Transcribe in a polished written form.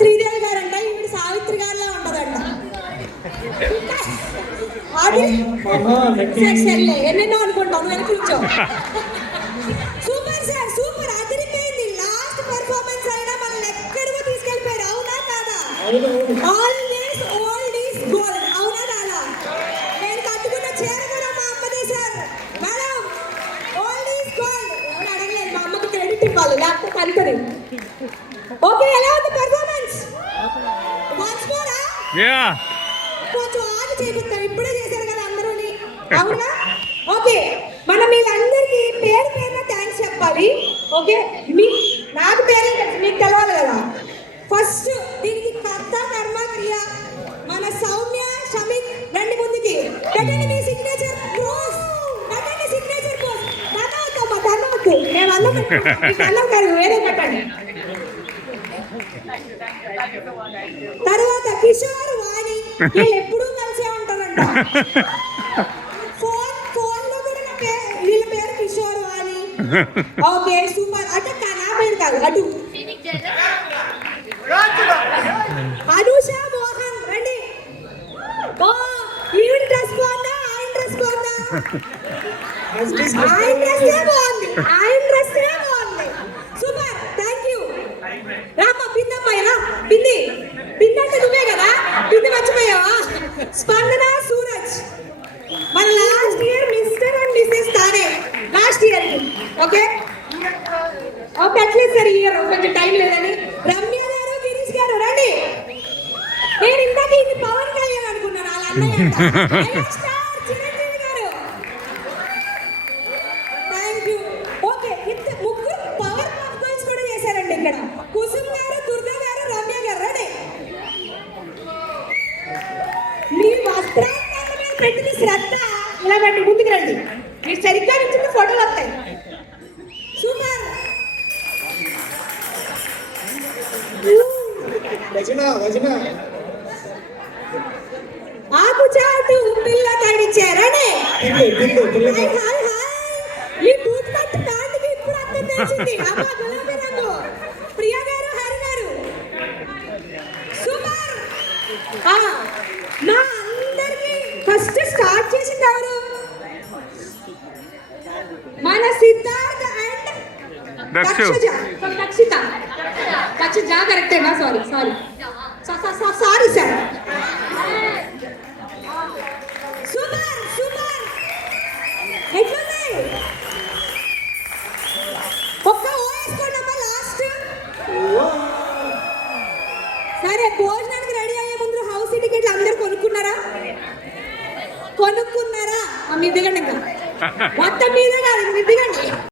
శ్రీదేవి గారంట, ఈవిడ సావిత్రి గారిలా ఉంటదంట. అది ఎన్నెన్నో అనుకుంటాం, వెనక కూర్చో. సూపర్ సార్, సూపర్, అదిరిపోయింది. లాస్ట్ పర్ఫార్మెన్స్ అయినా మనల్ని ఎక్కడికో తీసుకెళ్ళిపోయారు, అవునా కాదా? ఆల్వేస్ ఓల్డ్ ఈస్ గోల్డ్, అవునా కాదా? నేను కట్టుకున్న చీర కూడా మా అమ్మదే sir. Madam, old is gold. ఎవరు అడగలేదు, మా అమ్మకి క్రెడిట్ ఇవ్వాలి, లేకపోతే అంతది. ఓకే, ఎలా ఉంది పర్ఫార్మెన్స్? వన్స్ మోరా? కొంచెం ఆగి చేపిస్తాం, ఇప్పుడే చేశారు కదా అందరూని, అవునా? ఓకే, మనం వీళ్ళందరికీ పేరు పేరున థ్యాంక్స్ చెప్పాలి. ఓకే, నాకు పేరు మీకు తెలవాలి కదా. ఫస్ట్ దీనికి కర్త కర్మ క్రియ మన సౌమ్య షమిక్. రండి ముందుకి, పెట్టండి మీ సిగ్నేచర్ పోజ్, పెట్టండి సిగ్నేచర్ పోజ్. ధన్యవాదమ్మా, ధన్యవాదు. మేము అన్నం కాదు, వేరే పెట్టండి. తర్వాత కిషోర్ వాణి, వీళ్ళు ఎప్పుడూ కలిసే ఉంటారంట. ఫోన్ లో కూడా వీళ్ళ పేరు కిషోర్ వాణి. Okay, super. అంటే నా పేరు కాదు, అటు అనుష మోహన్. రండి. ఈవిడ డ్రెస్ బాగుందా, ఆయన డ్రెస్ బాగుందా? ఆయన డ్రెస్ బాగుంది, ఆయన డ్రెస్ బాగుంది. Super, thank you. రామ్మా, పిందమ్మాయినా, పింది పింది అంటే నువ్వే కదా, పింది మర్చిపోయావా? స్పందన సూరజ్, మన last year mister and Mrs తానే, లాస్ట్ ఇయర్. ఓకే, ఓకే, అట్లేదు సార్, ఇయర్ కొంచెం టైం లేదని. రమ్య గారు, గిరీష్ గారు రండి. నేను ఇందాక ఇది పవన్ కళ్యాణ్ అనుకున్నాను, వాళ్ళ అన్నయ్య స్టార్ చిరంజీవి గారు. Thank you. ఓకే, ముగ్గురు పవర్ పర్ఫార్మెన్స్ కూడా చేశారండి ఇక్కడ. కుసుమ్ గారు, దుర్గా గారు, రమ్య గారు రండి. మీ వస్త్రాల మీద పెట్టిన శ్రద్ధ ఇలా రండి, ముందుకు రండి. మీరు సరిగ్గా నుంచి ఫోటోలు వస్తాయి. సూపర్. ఆకు చాటు పిల్ల తడిచారనే. ఈ బూట్ కట్ ప్యాంట్కి ఇప్పుడు అర్థం తెలిసింది. అమ్మ గులాబీ రంగు. ప్రియా గారు, హరి గారు, సూపర్. నా అందరికి ఫస్ట్ స్టార్ట్ చేసింది ఎవరు? మన సిద్ధార్థ్ అండ్ దక్షిత. దక్షిత కరెక్టేనా? Sorry sorry sorry sir. Super, super. ఎట్లుంది? ఒక్క ఓవేసుకోండమ్మా లాస్ట్. సరే, భోజనానికి రెడీ అయ్యే ముందు హౌస్ టికెట్లు అందరూ కొనుక్కున్నారా? కొనుక్కున్నారా? మీరు దిగండి, ఇంకా మొత్తం మీద కాదు, మీరు దిగండి.